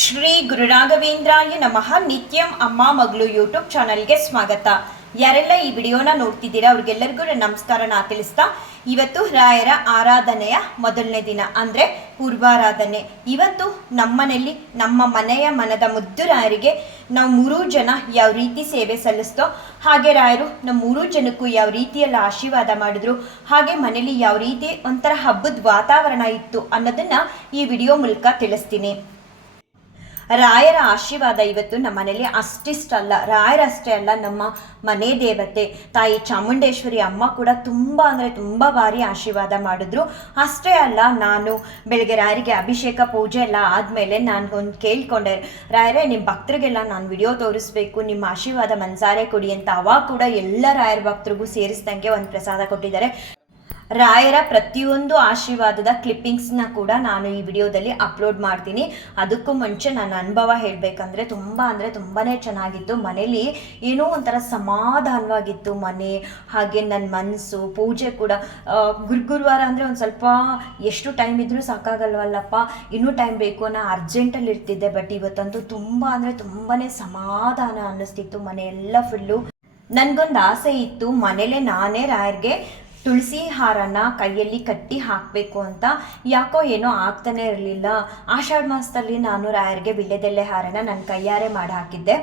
ಶ್ರೀ ಗುರು ರಾಘವೇಂದ್ರಾಯ ನಮಃ. ನಿತ್ಯಂ ಅಮ್ಮ ಮಗಳು ಯೂಟ್ಯೂಬ್ ಚಾನಲ್ಗೆ ಸ್ವಾಗತ. ಯಾರೆಲ್ಲ ಈ ವಿಡಿಯೋನ ನೋಡ್ತಿದ್ದೀರಾ ಅವ್ರಿಗೆಲ್ಲರಿಗೂ ನಮಸ್ಕಾರ ನಾ ತಿಳಿಸ್ತಾ, ಇವತ್ತು ರಾಯರ ಆರಾಧನೆಯ ಮೊದಲನೇ ದಿನ, ಅಂದರೆ ಪೂರ್ವಾರಾಧನೆ. ಇವತ್ತು ನಮ್ಮನೆಯಲ್ಲಿ ನಮ್ಮ ಮನೆಯ ಮನದ ಮುದ್ದು ರಾಯರಿಗೆ ನಾವು ಮೂರೂ ಜನ ಯಾವ ರೀತಿ ಸೇವೆ ಸಲ್ಲಿಸ್ತೋ ಹಾಗೆ ರಾಯರು ನಮ್ಮ ಮೂರೂ ಜನಕ್ಕೂ ಯಾವ ರೀತಿಯೆಲ್ಲ ಆಶೀರ್ವಾದ ಮಾಡಿದ್ರು, ಹಾಗೆ ಮನೆಯಲ್ಲಿ ಯಾವ ರೀತಿ ಒಂಥರ ಹಬ್ಬದ ವಾತಾವರಣ ಇತ್ತು ಅನ್ನೋದನ್ನ ಈ ವಿಡಿಯೋ ಮೂಲಕ ತಿಳಿಸ್ತೀನಿ. ರಾಯರ ಆಶೀರ್ವಾದ ಇವತ್ತು ನಮ್ಮ ಮನೇಲಿ ಅಷ್ಟಿಷ್ಟಲ್ಲ ರಾಯರಷ್ಟೇ ಅಲ್ಲ, ನಮ್ಮ ಮನೆ ದೇವತೆ. ತಾಯಿ ಚಾಮುಂಡೇಶ್ವರಿ ಅಮ್ಮ ಕೂಡ ತುಂಬ ಅಂದರೆ ತುಂಬ ಬಾರಿ ಆಶೀರ್ವಾದ ಮಾಡಿದ್ರು. ಅಷ್ಟೇ ಅಲ್ಲ, ನಾನು ಬೆಳಗ್ಗೆ ರಾಯರಿಗೆ ಅಭಿಷೇಕ, ಪೂಜೆ ಎಲ್ಲ ಆದಮೇಲೆ ನನಗೊಂದು ಕೇಳ್ಕೊಂಡೆ, ರಾಯರೇ ನಿಮ್ಮ ಭಕ್ತರಿಗೆಲ್ಲ ನಾನು ವಿಡಿಯೋ ತೋರಿಸ್ಬೇಕು, ನಿಮ್ಮ ಆಶೀರ್ವಾದ ಮನ್ಸಾರೆ ಕೊಡಿ ಅಂತ. ಅವಾಗ ಕೂಡ ಎಲ್ಲ ರಾಯರ ಭಕ್ತರಿಗೂ ಸೇರಿಸ್ದಂಗೆ ಒಂದು ಪ್ರಸಾದ ಕೊಟ್ಟಿದ್ದಾರೆ. ರಾಯರ ಪ್ರತಿಯೊಂದು ಆಶೀರ್ವಾದದ ಕ್ಲಿಪ್ಪಿಂಗ್ಸ್ನ ಕೂಡ ನಾನು ಈ ವಿಡಿಯೋದಲ್ಲಿ ಅಪ್ಲೋಡ್ ಮಾಡ್ತೀನಿ. ಅದಕ್ಕೂ ಮುಂಚೆ ನನ್ನ ಅನುಭವ ಹೇಳಬೇಕಂದ್ರೆ ತುಂಬ ಅಂದರೆ ತುಂಬಾ ಚೆನ್ನಾಗಿತ್ತು. ಮನೇಲಿ ಏನೋ ಒಂಥರ ಸಮಾಧಾನವಾಗಿತ್ತು ಮನೆ, ಹಾಗೆ ನನ್ನ ಮನಸ್ಸು ಪೂಜೆ ಕೂಡ. ಗುರು ಗುರುವಾರ ಅಂದರೆ ಒಂದು ಸ್ವಲ್ಪ ಎಷ್ಟು ಟೈಮ್ ಇದ್ರೂ ಸಾಕಾಗಲ್ವಲ್ಲಪ್ಪ. ಇನ್ನೂ ಟೈಮ್ ಬೇಕು ಅನ್ನೋ ಅರ್ಜೆಂಟಲ್ಲಿ ಇರ್ತಿದ್ದೆ ಬಟ್ ಇವತ್ತಂತೂ ತುಂಬ ಅಂದರೆ ತುಂಬಾ ಸಮಾಧಾನ ಅನ್ನಿಸ್ತಿತ್ತು ಮನೆ ಎಲ್ಲ ಫುಲ್ಲು ನನಗೊಂದು ಆಸೆ ಇತ್ತು ಮನೇಲೆ ನಾನೇ ರಾಯರ್ಗೆ ತುಳಸಿ ಹಾರನ ಕೈಯಲ್ಲಿ ಕಟ್ಟಿ ಹಾಕಬೇಕು ಅಂತ ಯಾಕೋ ಏನೋ ಆಗ್ತಾನೆ ಇರಲಿಲ್ಲ. ಆಷಾಢ ಮಾಸದಲ್ಲಿ ನಾನು ರಾಯರಿಗೆ ವಿಳ್ಯದೆಲೆ ಹಾರನ ನನ್ನ ಕೈಯಾರೆ ಮಾಡಿ ಹಾಕಿದ್ದೆ.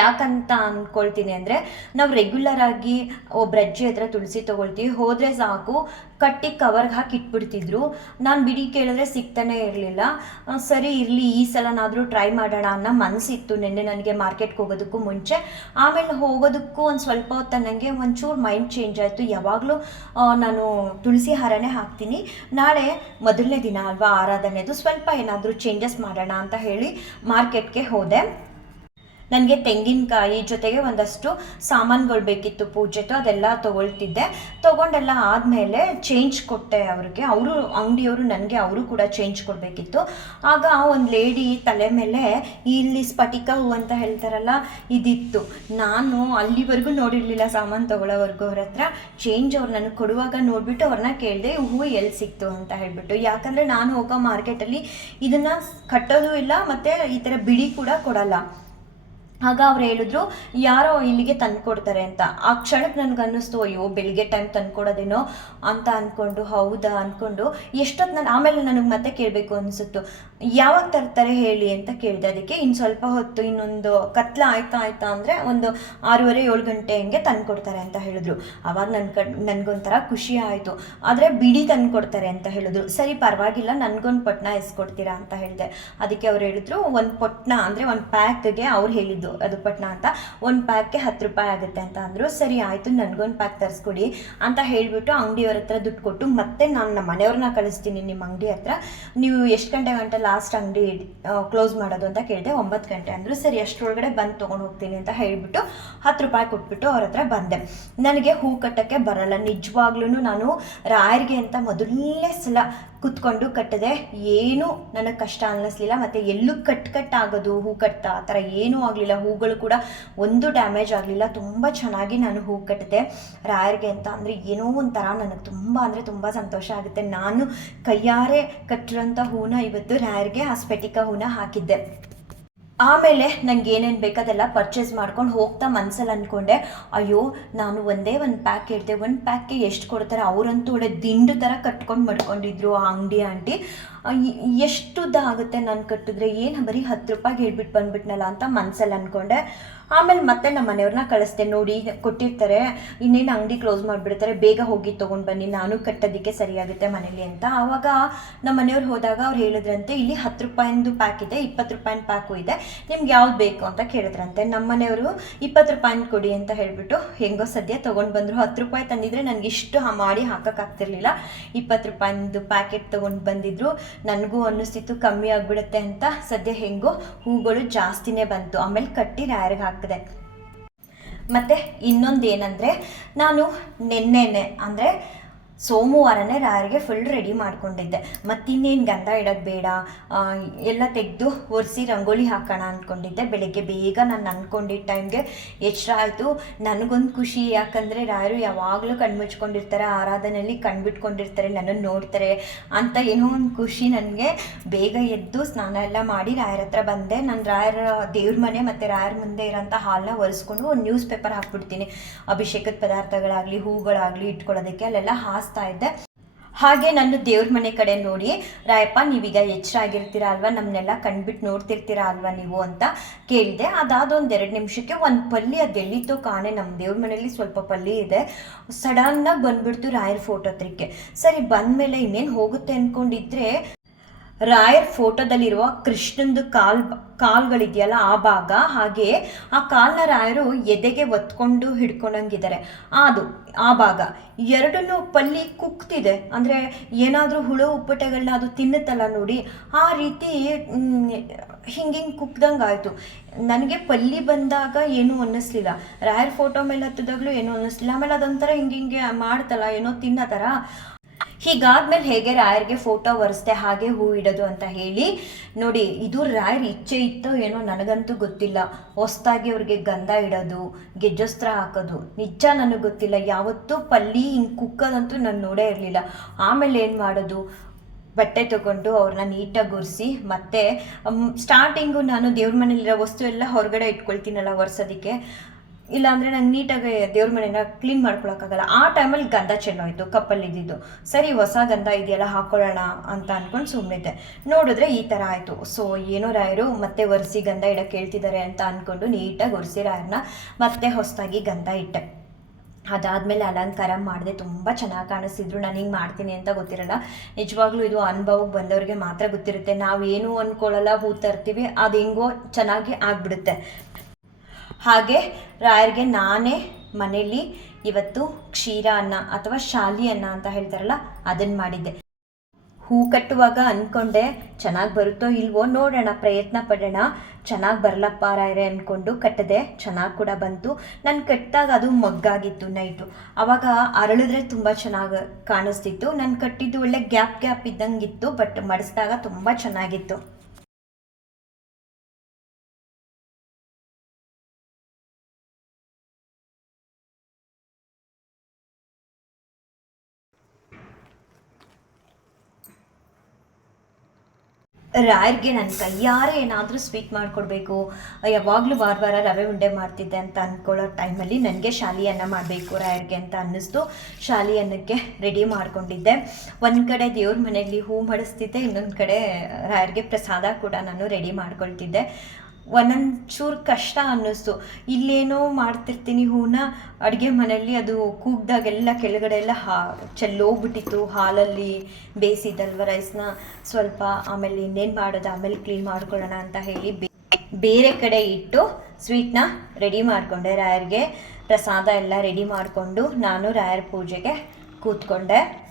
ಯಾಕಂತ ಅಂದ್ಕೊಳ್ತೀನಿ ಅಂದರೆ ನಾವು ರೆಗ್ಯುಲರ್ ಆಗಿ ಒಬ್ರ ಅಜ್ಜಿ ಹತ್ರ ತುಳಸಿ ತೊಗೊಳ್ತೀವಿ. ಹೋದರೆ ಸಾಕು, ಕಟ್ಟಿ ಕವರ್ಗೆ ಹಾಕಿ ಇಟ್ಬಿಡ್ತಿದ್ರು. ನಾನು ಬಿಡಿ ಕೇಳಿದ್ರೆ ಸಿಗ್ತಾನೆ ಇರಲಿಲ್ಲ. ಸರಿ ಇರಲಿ, ಈ ಸಲನಾದರೂ ಟ್ರೈ ಮಾಡೋಣ ಅನ್ನೋ ಮನಸ್ಸಿತ್ತು ನಿನ್ನೆ ನನಗೆ ಮಾರ್ಕೆಟ್ಗೆ ಹೋಗೋದಕ್ಕೂ ಮುಂಚೆ. ಆಮೇಲೆ ಹೋಗೋದಕ್ಕೂ ಒಂದು ಸ್ವಲ್ಪ ಹೊತ್ತು ನನಗೆ ಒಂಚೂರು ಮೈಂಡ್ ಚೇಂಜ್ ಆಯಿತು. ಯಾವಾಗಲೂ ನಾನು ತುಳಸಿ ಹಾರನೇ ಹಾಕ್ತೀನಿ. ನಾಳೆ ಮೊದಲನೇ ದಿನ ಅಲ್ವಾ ಆರಾಧನೆದು, ಸ್ವಲ್ಪ ಏನಾದರೂ ಚೇಂಜಸ್ ಮಾಡೋಣ ಅಂತ ಹೇಳಿ ಮಾರ್ಕೆಟ್ಗೆ ಹೋದೆ. ನನಗೆ ತೆಂಗಿನಕಾಯಿ ಜೊತೆಗೆ ಒಂದಷ್ಟು ಸಾಮಾನುಗಳು ಬೇಕಿತ್ತು ಪೂಜೆದು ಅದೆಲ್ಲ ತೊಗೊಳ್ತಿದ್ದೆ. ತೊಗೊಂಡೆಲ್ಲ ಆದಮೇಲೆ ಚೇಂಜ್ ಕೊಟ್ಟೆ ಅವ್ರಿಗೆ. ಅವರು, ಅಂಗಡಿಯವರು ನನಗೆ ಅವರು ಕೂಡ ಚೇಂಜ್ ಕೊಡಬೇಕಿತ್ತು. ಆಗ ಒಂದು ಲೇಡಿ ತಲೆ ಮೇಲೆ ಇಲ್ಲಿ ಸ್ಫಟಿಕ ಹೂ ಅಂತ ಹೇಳ್ತಾರಲ್ಲ, ಇದಿತ್ತು. ನಾನು ಅಲ್ಲಿವರೆಗೂ ನೋಡಿರಲಿಲ್ಲ ಸಾಮಾನು ತೊಗೊಳ್ಳೋವರೆಗೂ ಅವ್ರ ಹತ್ರ. ಚೇಂಜ್ ಅವ್ರು ನನಗೆ ಕೊಡುವಾಗ ನೋಡಿಬಿಟ್ಟು ಅವ್ರನ್ನ ಕೇಳಿದೆ ಹೂವು ಎಲ್ಲಿ ಸಿಕ್ತು? ಅಂತ ಹೇಳಿಬಿಟ್ಟು. ಯಾಕಂದರೆ ನಾನು ಹೋಗೋ ಮಾರ್ಕೆಟಲ್ಲಿ ಇದನ್ನು ಕಟ್ಟೋದು ಇಲ್ಲ, ಮತ್ತು ಈ ಥರ ಬಿಡಿ ಕೂಡ ಕೊಡಲ್ಲ. ಆಗ ಅವ್ರು ಹೇಳಿದ್ರು, ಯಾರೋ ಇಲ್ಲಿಗೆ ತಂದು ಕೊಡ್ತಾರೆ ಅಂತ. ಆ ಕ್ಷಣಕ್ಕೆ ನನಗೆ ಅನ್ನಿಸ್ತು ಅಯ್ಯೋ, ಬೆಳಿಗ್ಗೆ ಟೈಮ್ ತಂದ್ಕೊಡೋದೇನೋ ಅಂತ ಅಂದ್ಕೊಂಡು ಹೌದಾ ಅಂದ್ಕೊಂಡು ಎಷ್ಟೊತ್ತು ನಾನು, ಆಮೇಲೆ ನನಗೆ ಮತ್ತೆ ಕೇಳಬೇಕು ಅನಿಸುತ್ತು. ಯಾವಾಗ ತರ್ತಾರೆ ಹೇಳಿ ಅಂತ ಕೇಳಿದೆ. ಅದಕ್ಕೆ ಇನ್ನು ಸ್ವಲ್ಪ ಹೊತ್ತು ಇನ್ನೊಂದು ಕತ್ಲ ಆಯ್ತಾ ಆಯ್ತಾ ಅಂದರೆ ಒಂದು ಆರೂವರೆ, ಏಳು ಗಂಟೆ ಹಂಗೆ ತಂದ್ಕೊಡ್ತಾರೆ ಅಂತ ಹೇಳಿದ್ರು. ಆವಾಗ ನನ್ನ ಕಡ್ ನನಗೊಂಥರ ಖುಷಿ ಆಯಿತು. ಆದರೆ ಬಿಡಿ ತಂದು ಕೊಡ್ತಾರೆ ಅಂತ ಹೇಳಿದ್ರು. ಸರಿ, ಪರವಾಗಿಲ್ಲ, ನನಗೊಂದು ಪಟ್ನ ಎಸ್ಕೊಡ್ತೀರಾ ಅಂತ ಹೇಳಿದೆ. ಅದಕ್ಕೆ ಅವ್ರು ಹೇಳಿದ್ರು, ಒಂದು ಪಟ್ನ ಅಂದರೆ ಒಂದು ಪ್ಯಾಕ್ಗೆ ಅವ್ರು ಹೇಳಿದ್ದು. ಅದು ಪಟ್ನ ಅಂತ. ಒಂದು ಪ್ಯಾಕ್ಗೆ ಹತ್ತು ರೂಪಾಯಿ ಆಗುತ್ತೆ ಅಂತ ಅಂದರು, ಸರಿ ಆಯಿತು, ನನಗೊಂದು ಪ್ಯಾಕ್ ತರಿಸ್ಕೊಡಿ ಅಂತ ಹೇಳಿಬಿಟ್ಟು ಅಂಗಡಿಯವ್ರ ಹತ್ರ ದುಡ್ಡು ಕೊಟ್ಟು ಮತ್ತೆ ನಾನು ನಮ್ಮ ಮನೆಯವ್ರನ್ನ ಕಳಿಸ್ತೀನಿ ನಿಮ್ಮ ಅಂಗಡಿ ಹತ್ರ. ನೀವು ಎಷ್ಟು ಗಂಟೆ ಗಂಟೆ ಲಾಸ್ಟ್ ಅಂಗಡಿ ಕ್ಲೋಸ್ ಮಾಡೋದು ಅಂತ ಕೇಳಿದೆ, ಒಂಬತ್ತು ಗಂಟೆ ಅಂದರು. ಸರಿ, ಅಷ್ಟರೊಳಗಡೆ ಬಂದು ತೊಗೊಂಡು ಹೋಗ್ತೀನಿ ಅಂತ ಹೇಳಿಬಿಟ್ಟು ಹತ್ತು ರೂಪಾಯಿ ಕೊಟ್ಬಿಟ್ಟು ಅವ್ರ ಹತ್ರ ಬಂದೆ. ನನಗೆ ಹೂ ಕಟ್ಟೋಕ್ಕೆ ಬರಲ್ಲ. ನಿಜವಾಗ್ಲೂ ನಾನು ರಾಯರಿಗೆ ಅಂತ ಮೊದಲನೇ ಸಲ ಕುತ್ಕೊಂಡು ಕಟ್ಟಿದೆ ಏನೂ ನನಗೆ ಕಷ್ಟ ಅನ್ನಿಸ್ಲಿಲ್ಲ, ಮತ್ತು ಎಲ್ಲೂ ಕಟ್ ಕಟ್ ಆಗೋದು, ಹೂ ಕಟ್ತಾ, ಆ ಥರ ಏನೂ ಆಗಲಿಲ್ಲ. ಹೂಗಳು ಕೂಡ ಒಂದು ಡ್ಯಾಮೇಜ್ ಆಗಲಿಲ್ಲ. ತುಂಬ ಚೆನ್ನಾಗಿ ನಾನು ಹೂ ಕಟ್ಟಿದೆ. ರಾಯರಿಗೆ ಅಂತ ಅಂದರೆ ಏನೋ ಒಂಥರ ನನಗೆ ತುಂಬ ಅಂದರೆ ತುಂಬ ಸಂತೋಷ ಆಗುತ್ತೆ. ನಾನು ಕೈಯಾರೆ ಕಟ್ಟಿರೋಂಥ ಹೂನ ಇವತ್ತು ರಾಯರಿಗೆ ಆ ಹೂನ ಹಾಕಿದ್ದೆ. ಆಮೇಲೆ ನಂಗೆ ಏನೇನು ಬೇಕು ಅದೆಲ್ಲ ಪರ್ಚೇಸ್ ಮಾಡ್ಕೊಂಡು ಹೋಗ್ತಾ ಮನ್ಸಲ್ಲಿ ಅಂದ್ಕೊಂಡೆ ಅಯ್ಯೋ, ನಾನು ಒಂದೇ ಒಂದು ಪ್ಯಾಕ್ ಇಡ್ದೆ, ಒಂದು ಪ್ಯಾಕ್ಗೆ ಎಷ್ಟು ಕೊಡ್ತಾರೆ? ಅವರಂತೂ ಒಳ್ಳೆ ದಿಂಡು ಥರ ಕಟ್ಕೊಂಡು ಮಡ್ಕೊಂಡಿದ್ರು ಆ ಅಂಗಡಿ ಆಂಟಿ. ಎಷ್ಟು ಉದ್ದ ಆಗುತ್ತೆ ನಾನು ಕಟ್ಟಿದ್ರೆ? ಏನು ಬರೀ ಹತ್ತು ರೂಪಾಯಿಗೆ ಹೇಳ್ಬಿಟ್ಟು ಬಂದ್ಬಿಟ್ನಲ್ಲ ಅಂತ ಮನ್ಸಲ್ಲಿ ಅಂದ್ಕೊಂಡೆ ಆಮೇಲೆ ಮತ್ತೆ ನಮ್ಮ ಮನೆಯವ್ರನ್ನ ಕಳಿಸ್ದೆ ನೋಡಿ, ಕೊಟ್ಟಿರ್ತಾರೆ. ಇನ್ನೇನು ಅಂಗಡಿ ಕ್ಲೋಸ್ ಮಾಡಿಬಿಡ್ತಾರೆ. ಬೇಗ ಹೋಗಿ ತೊಗೊಂಡು ಬನ್ನಿ. ನಾನು ಕಟ್ಟೋದಕ್ಕೆ ಸರಿಯಾಗುತ್ತೆ ಮನೇಲಿ ಅಂತ. ಆವಾಗ ನಮ್ಮ ಮನೆಯವ್ರು ಹೋದಾಗ ಅವ್ರು ಹೇಳಿದ್ರಂತೆ, ಇಲ್ಲಿ ಹತ್ತು ರೂಪಾಯಿಂದು ಪ್ಯಾಕ್ ಇದೆ, ಇಪ್ಪತ್ತು ರೂಪಾಯಿನ ಪ್ಯಾಕು ಇದೆ. ನಿಮ್ಗೆ ಯಾವ್ದು ಬೇಕು ಅಂತ ಕೇಳಿದ್ರಂತೆ. ನಮ್ಮ ಮನೆಯವರು ಇಪ್ಪತ್ತು ರೂಪಾಯಿನ ಕೊಡಿ ಅಂತ ಹೇಳಿಬಿಟ್ಟು ಹೆಂಗೋ ಸದ್ಯ ತೊಗೊಂಡು ಬಂದರು. ಹತ್ತು ರೂಪಾಯಿ ತಂದಿದ್ರೆ ನನಗೆ ಇಷ್ಟು ಮಾಡಿ ಹಾಕೋಕ್ಕಾಗ್ತಿರ್ಲಿಲ್ಲ ಇಪ್ಪತ್ತು ರೂಪಾಯಿಂದು ಪ್ಯಾಕೆಟ್ ತೊಗೊಂಡು ಬಂದಿದ್ರು. ನನಗೂ ಅನ್ನಿಸ್ತಿತ್ತು ಕಮ್ಮಿ ಆಗಿಬಿಡುತ್ತೆ ಅಂತ. ಸದ್ಯ ಹೆಂಗೋ ಹೂಗಳು ಜಾಸ್ತಿನೇ ಬಂತು. ಆಮೇಲೆ ಕಟ್ಟಿ ರಾಯರ್ಗೆ ಹಾಕಿದೆ ಮತ್ತು ಇನ್ನೊಂದು ಏನಂದರೆ ನಾನು ನಿನ್ನೆನೆ ಅಂದರೆ ಸೋಮವಾರನೇ ರಾರಿಗೆ ಫುಲ್ ರೆಡಿ ಮಾಡ್ಕೊಂಡಿದ್ದೆ. ಮತ್ತಿನ್ನೇನು ಗಂಧ ಇಡೋದು ಬೇಡ. ಎಲ್ಲ ತೆಗೆದು ಒರೆಸಿ ರಂಗೋಲಿ ಹಾಕೋಣ ಅಂದ್ಕೊಂಡಿದ್ದೆ ಬೆಳಗ್ಗೆ ಬೇಗ ನಾನು ಅಂದ್ಕೊಂಡಿದ್ದ ಟೈಮ್ಗೆ ಎಚ್ಚರ ಆಯಿತು? ನನಗೊಂದು ಖುಷಿ, ಯಾಕಂದರೆ ರಾಯರು ಯಾವಾಗಲೂ ಕಣ್ಮುಚ್ಕೊಂಡಿರ್ತಾರೆ ಆರಾಧನೆಯಲ್ಲಿ ಕಣ್ಬಿಟ್ಕೊಂಡಿರ್ತಾರೆ ನನ್ನನ್ನು ನೋಡ್ತಾರೆ ಅಂತ ಏನೋ ಒಂದು ಖುಷಿ ನನಗೆ. ಬೇಗ ಎದ್ದು ಸ್ನಾನ ಎಲ್ಲ ಮಾಡಿ ರಾಯರ ಹತ್ರ ಬಂದೆ. ನಾನು ರಾಯರ ದೇವ್ರ ಮನೆ ಮತ್ತು ರಾಯರ ಮುಂದೆ ಇರೋಂಥ ಹಾಲನ್ನ ಒರೆಸ್ಕೊಂಡು ಒಂದು ನ್ಯೂಸ್ ಪೇಪರ್ ಹಾಕ್ಬಿಡ್ತೀನಿ. ಅಭಿಷೇಕದ ಪದಾರ್ಥಗಳಾಗಲಿ, ಹೂಗಳಾಗಲಿ ಇಟ್ಕೊಳ್ಳೋದಕ್ಕೆ. ಅಲ್ಲೆಲ್ಲ ಹಾಸ್ತಾ ಇದ್ದೆ ಹಾಗೆ ನಾನು ದೇವ್ರ ಮನೆ ಕಡೆ ನೋಡಿ, ರಾಯಪ್ಪ ನೀವೀಗ ಎಚ್ಚರ ಆಗಿರ್ತೀರ ಅಲ್ವಾ? ನಮ್ಮನ್ನೆಲ್ಲ ಕಣ್ಬಿಟ್ಟು ನೋಡ್ತಿರ್ತೀರ ಅಲ್ವಾ ನೀವು ಅಂತ ಕೇಳಿದೆ. ಅದಾದ ಒಂದ್ ಎರಡು ನಿಮಿಷಕ್ಕೆ ಒಂದು ಪಲ್ಲಿ ಅದು ಎಲ್ಲಿತ್ತೋ ಕಾಣೆ ನಮ್ಮ ದೇವ್ರ ಮನೆಯಲ್ಲಿ ಸ್ವಲ್ಪ ಪಲ್ಲಿ ಇದೆ. ಸಡನ್ನಾಗಿ ಬಂದ್ಬಿಡ್ತು ರಾಯರ್ ಫೋಟೋ ಹತ್ರಕ್ಕೆ. ಸರಿ, ಬಂದಮೇಲೆ ಇನ್ನೇನು ಹೋಗುತ್ತೆ ಅಂದ್ಕೊಂಡಿದ್ರೆ ರಾಯರ್ ಫೋಟೋದಲ್ಲಿರುವ ಕೃಷ್ಣಂದು ಕಾಲ್, ಕಾಲ್ಗಳಿದೆಯಲ್ಲ ಆ ಭಾಗ? ಹಾಗೆ ಆ ಕಾಲ್ನ ರಾಯರು ಎದೆಗೆ ಒತ್ಕೊಂಡು ಹಿಡ್ಕೊಂಡಂಗಿದ್ದಾರೆ. ಅದು, ಆ ಭಾಗ. ಎರಡನ್ನೂ ಪಲ್ಲಿ ಕುಕ್ತಿದೆ. ಅಂದರೆ ಏನಾದರೂ ಹುಳು ಉಪ್ಪಟೆಗಳನ್ನ ಅದು ತಿನ್ನುತ್ತಲ್ಲ ನೋಡಿ, ಆ ರೀತಿ ಹಿಂಗೆ ಕುಕ್ದಂಗೆ ಆಯಿತು ನನಗೆ ಪಲ್ಲಿ ಬಂದಾಗ ಏನೂ ಅನ್ನಿಸ್ಲಿಲ್ಲ. ರಾಯರ್ ಫೋಟೋ ಮೇಲೆ ಹತ್ತಿದಾಗಲೂ ಏನೂ ಅನ್ನಿಸ್ಲಿಲ್ಲ. ಆಮೇಲೆ ಅದೊಂಥರ ಹಿಂಗೆ ಮಾಡ್ತಲ್ಲ, ಏನೋ ತಿನ್ನೋ ಥರ. ಹೀಗಾದ್ಮೇಲೆ ಹೇಗೆ ರಾಯರ್ಗೆ ಫೋಟೋ ಒರೆಸ್ದೆ, ಹಾಗೆ ಹೂ ಇಡೋದು ಅಂತ ಹೇಳಿ, ನೋಡಿ, ಇದು ರಾಯರ್ ಇಚ್ಛೆ ಇತ್ತೋ ಏನೋ ನನಗಂತೂ ಗೊತ್ತಿಲ್ಲ. ಹೊಸ್ತಾಗಿ ಅವ್ರಿಗೆ ಗಂಧ ಇಡೋದು, ಗೆಜ್ಜಸ್ತ್ರ ಹಾಕೋದು, ನಿಜ ನನಗೆ ಗೊತ್ತಿಲ್ಲ. ಯಾವತ್ತೂ ಪಲ್ಲಿ ಹಿಂಗೆ ಕುಕ್ಕೋದಂತೂ ನಾನು ನೋಡೇ ಇರಲಿಲ್ಲ. ಆಮೇಲೆ ಏನು ಮಾಡೋದು? ಬಟ್ಟೆ ತಗೊಂಡು ಅವ್ರನ್ನ ನೀಟಾಗಿ ಒರೆಸಿ, ಮತ್ತೆ ಸ್ಟಾರ್ಟಿಂಗು ನಾನು ದೇವ್ರ ಮನೇಲಿರೋ ವಸ್ತು ಎಲ್ಲ ಹೊರಗಡೆ ಇಟ್ಕೊಳ್ತೀನಲ್ಲ ಒರೆಸೋದಕ್ಕೆ. ಇಲ್ಲಾಂದರೆ ನಂಗೆ ನೀಟಾಗಿ ದೇವ್ರ ಮನೇನ ಕ್ಲೀನ್ ಮಾಡ್ಕೊಳಕ್ಕಾಗಲ್ಲ. ಆ ಟೈಮಲ್ಲಿ ಗಂಧ ಚೆಲ್ಲೋಯ್ತು ಕಪ್ಪಲ್ಲಿ ಇದ್ದಿದ್ದು ಸರಿ, ಹೊಸ ಗಂಧ ಇದೆಯಲ್ಲ, ಹಾಕೊಳ್ಳೋಣ ಅಂತ ಅಂದ್ಕೊಂಡು ಸುಮ್ಮನಿದ್ದೆ ನೋಡಿದ್ರೆ ಈ ಥರ ಆಯಿತು. ಸೊ ಏನೋ ರಾಯರು ಮತ್ತೆ ಒರೆಸಿ ಗಂಧ ಇಡಕ್ಕೆ ಹೇಳ್ತಿದ್ದಾರೆ ಅಂತ ಅಂದ್ಕೊಂಡು ನೀಟಾಗಿ ಒರೆಸಿ ರಾಯರ್ನ ಮತ್ತೆ ಹೊಸದಾಗಿ ಗಂಧ ಇಟ್ಟೆ. ಅದಾದಮೇಲೆ ಅಲಂಕಾರ ಮಾಡಿದೆ, ತುಂಬ ಚೆನ್ನಾಗಿ ಕಾಣಿಸ್ತಿದ್ರು. ನಾನು ಹಿಂಗೆ ಮಾಡ್ತೀನಿ ಅಂತ ಗೊತ್ತಿರಲ್ಲ. ನಿಜವಾಗ್ಲೂ ಇದು ಅನುಭವಕ್ಕೆ ಬಂದವರಿಗೆ ಮಾತ್ರ ಗೊತ್ತಿರುತ್ತೆ. ನಾವು ಏನು ಅಂದ್ಕೊಳ್ಳಲ್ಲ ಹೂ ತರ್ತೀವಿ, ಅದು ಹೆಂಗೋ ಚೆನ್ನಾಗಿ ಆಗ್ಬಿಡುತ್ತೆ. ಹಾಗೆ ರಾಯರಿಗೆ ನಾನೇ ಮನೇಲಿ ಇವತ್ತು ಕ್ಷೀರ ಅನ್ನ ಅಥವಾ ಶಾಲಿ ಅನ್ನ ಅಂತ ಹೇಳ್ತಾರಲ್ಲ ಅದನ್ನು ಮಾಡಿದ್ದೆ. ಹೂ ಕಟ್ಟುವಾಗ ಅಂದ್ಕೊಂಡೆ ಚೆನ್ನಾಗಿ ಬರುತ್ತೋ ಇಲ್ವೋ ನೋಡೋಣ, ಪ್ರಯತ್ನ ಪಡೋಣ. ಚೆನ್ನಾಗಿ ಬರಲಪ್ಪ ರಾಯರೆ ಅಂದ್ಕೊಂಡು ಕಟ್ಟಿದೆ. ಚೆನ್ನಾಗಿ ಕೂಡ ಬಂತು. ನಾನು ಕಟ್ಟಿದಾಗ ಅದು ಮಗ್ಗಾಗಿತ್ತು ನೈಟು. ಆವಾಗ ಅರಳಿದ್ರೆ ತುಂಬ ಚೆನ್ನಾಗಿ ಕಾಣಿಸ್ತಿತ್ತು. ನಾನು ಕಟ್ಟಿದ್ದು ಒಳ್ಳೆ ಗ್ಯಾಪ್ ಗ್ಯಾಪ್ ಇದ್ದಂಗಿತ್ತು, ಬಟ್ ಮಡಿಸಿದಾಗ ತುಂಬ ಚೆನ್ನಾಗಿತ್ತು. ರಾಯರ್ಗೆ ನನ್ನ ಕೈಯಾರೆ ಏನಾದರೂ ಸ್ವೀಟ್ ಮಾಡಿಕೊಡ್ಬೇಕು. ಯಾವಾಗಲೂ ವಾರ ವಾರ ರವೆ ಉಂಡೆ ಮಾಡ್ತಿದ್ದೆ ಅಂತ ಅಂದ್ಕೊಳ್ಳೋ ಟೈಮಲ್ಲಿ ನನಗೆ ಶಾಲಿ ಅನ್ನ ಮಾಡಬೇಕು ರಾಯರ್ಗೆ ಅಂತ ಅನ್ನಿಸ್ತು. ಶಾಲಿ ಅನ್ನಕ್ಕೆ ರೆಡಿ ಮಾಡ್ಕೊಂಡಿದ್ದೆ. ಒಂದು ಕಡೆ ದೇವ್ರ ಮನೆಯಲ್ಲಿ ಹೂ ಮಡಿಸ್ತಿದ್ದೆ, ಇನ್ನೊಂದು ಕಡೆ ರಾಯರ್ಗೆ ಪ್ರಸಾದ ಕೂಡ ನಾನು ರೆಡಿ ಮಾಡ್ಕೊಳ್ತಿದ್ದೆ. ಒಂದೊಂದು ಚೂರು ಕಷ್ಟ ಅನ್ನಿಸ್ತು. ಇಲ್ಲೇನೋ ಮಾಡ್ತಿರ್ತೀನಿ ಹೂನ, ಅಡುಗೆ ಮನೆಯಲ್ಲಿ ಅದು ಕೂಗ್ದಾಗೆಲ್ಲ ಕೆಳಗಡೆ ಎಲ್ಲ ಹಾ, ಚೆಲ್ಲೋಗ್ಬಿಟ್ಟಿತ್ತು. ಹಾಲಲ್ಲಿ ಬೇಯಿಸಿದ್ದಲ್ವ ರೈಸ್ನ, ಸ್ವಲ್ಪ ಆಮೇಲೆ ಇನ್ನೇನು ಮಾಡೋದು, ಆಮೇಲೆ ಕ್ಲೀನ್ ಮಾಡ್ಕೊಳ್ಳೋಣ ಅಂತ ಹೇಳಿ ಬೇರೆ ಕಡೆ ಇಟ್ಟು ಸ್ವೀಟ್ನ ರೆಡಿ ಮಾಡಿಕೊಂಡೆ. ರಾಯರ್ಗೆ ಪ್ರಸಾದ ಎಲ್ಲ ರೆಡಿ ಮಾಡಿಕೊಂಡು ನಾನು ರಾಯರ ಪೂಜೆಗೆ ಕೂತ್ಕೊಂಡೆ.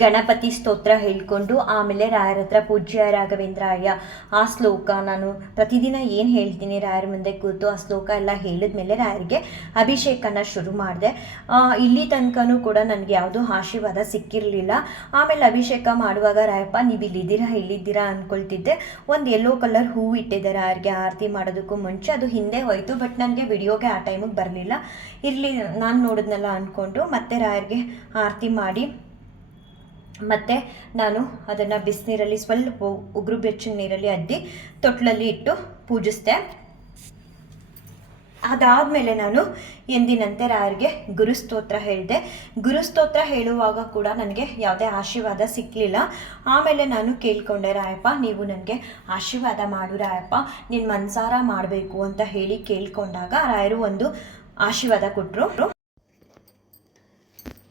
ಗಣಪತಿ ಸ್ತೋತ್ರ ಹೇಳ್ಕೊಂಡು ಆಮೇಲೆ ರಾಯರ ಹತ್ರ ಪೂಜ್ಯ ರಾಘವೇಂದ್ರಾಯ, ಆ ಶ್ಲೋಕ ನಾನು ಪ್ರತಿದಿನ ಏನು ಹೇಳ್ತೀನಿ ರಾಯರ ಮುಂದೆ ಕೂತು ಆ ಶ್ಲೋಕ ಎಲ್ಲ ಹೇಳಿದ್ಮೇಲೆ ರಾಯರಿಗೆ ಅಭಿಷೇಕನ ಶುರು ಮಾಡಿದೆ. ಇಲ್ಲಿ ತನಕನೂ ಕೂಡ ನನಗೆ ಯಾವುದೂ ಆಶೀರ್ವಾದ ಸಿಕ್ಕಿರಲಿಲ್ಲ. ಆಮೇಲೆ ಅಭಿಷೇಕ ಮಾಡುವಾಗ, ರಾಯಪ್ಪ ನೀವು ಇಲ್ಲಿದ್ದೀರಾ ಇಲ್ಲಿದ್ದೀರಾ ಅಂದ್ಕೊಳ್ತಿದ್ದೆ ಒಂದು ಎಲ್ಲೋ ಕಲರ್ ಹೂ ಇಟ್ಟಿದ್ದೆ ರಾಯರಿಗೆ ಆರತಿ ಮಾಡೋದಕ್ಕೂ ಮುಂಚೆ. ಅದು ಹಿಂದೆ ಹೋಯಿತು ಬಟ್ ನನಗೆ ವಿಡಿಯೋಗೆ ಆ ಟೈಮಿಗೆ ಬರಲಿಲ್ಲ. ಇರಲಿ, ನಾನು ನೋಡಿದ್ನಲ್ಲ ಅಂದ್ಕೊಂಡು ಮತ್ತೆ ರಾಯರಿಗೆ ಆರತಿ ಮಾಡಿ ಮತ್ತು ನಾನು ಅದನ್ನು ಬಿಸಿನೀರಲ್ಲಿ ಸ್ವಲ್ಪ ಉಗುರು ಬೆಚ್ಚಿನ ನೀರಲ್ಲಿ ಅದ್ದಿ ತೊಟ್ಲಲ್ಲಿ ಇಟ್ಟು ಪೂಜಿಸ್ದೆ. ಅದಾದಮೇಲೆ ನಾನು ಎಂದಿನಂತೆ ರಾಯರಿಗೆ ಗುರುಸ್ತೋತ್ರ ಹೇಳಿದೆ. ಗುರುಸ್ತೋತ್ರ ಹೇಳುವಾಗ ಕೂಡ ನನಗೆ ಯಾವುದೇ ಆಶೀರ್ವಾದ ಸಿಕ್ಕಲಿಲ್ಲ ಆಮೇಲೆ ನಾನು ಕೇಳಿಕೊಂಡೆ, ರಾಯಪ್ಪ, ನೀವು ನನಗೆ ಆಶೀರ್ವಾದ ಮಾಡು, ರಾಯಪ್ಪ ನಿನ್ನ ಮನ್ಸಾರ ಮಾಡಬೇಕು ಅಂತ ಹೇಳಿ ಕೇಳಿಕೊಂಡಾಗ ರಾಯರು ಒಂದು ಆಶೀರ್ವಾದ ಕೊಟ್ಟರು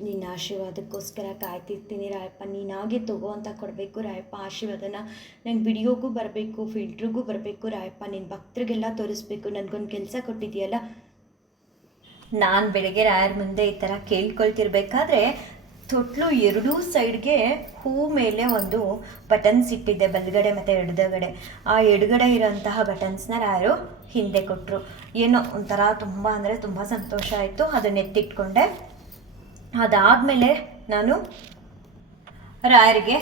ನಿನ್ನ ಆಶೀರ್ವಾದಕ್ಕೋಸ್ಕರ ಕಾಯ್ತಿರ್ತೀನಿ ರಾಯಪ್ಪ ನೀನಾಗೆ ತಗೋ ಅಂತ ಕೊಡಬೇಕು ರಾಯಪ್ಪ, ಆಶೀರ್ವಾದನ ನಂಗೆ ವಿಡಿಯೋಗೂ ಬರಬೇಕು, ಫಿಲ್ಟ್ರಿಗೂ ಬರಬೇಕು ರಾಯಪ್ಪ ನಿನ್ನ ಭಕ್ತರಿಗೆಲ್ಲ ತೋರಿಸ್ಬೇಕು, ನನಗೊಂದು ಕೆಲಸ ಕೊಟ್ಟಿದೆಯಲ್ಲ? ನಾನು ಬೆಳಗ್ಗೆ ರಾಯರ ಮುಂದೆ ಈ ಥರ ಕೇಳ್ಕೊಳ್ತಿರ್ಬೇಕಾದ್ರೆ ತೊಟ್ಲು ಎರಡೂ ಸೈಡ್ಗೆ ಹೂ ಮೇಲೆ ಒಂದು ಬಟನ್ಸ್ ಇಟ್ಟಿದ್ದೆ ಬಲಗಡೆ ಮತ್ತು ಎಡದಗಡೆ. ಆ ಎಡಗಡೆ ಇರೋಂತಹ ಬಟನ್ಸ್ನ ರಾಯರು ಹಿಂದೆ ಕೊಟ್ಟರು ಏನೋ ಒಂಥರ ತುಂಬ ಅಂದರೆ ತುಂಬ ಸಂತೋಷ ಆಯಿತು. ಅದನ್ನ ಎತ್ತಿಟ್ಕೊಂಡೆ. ಅದಾದಮೇಲೆ ನಾನು ರಾಯರಿಗೆ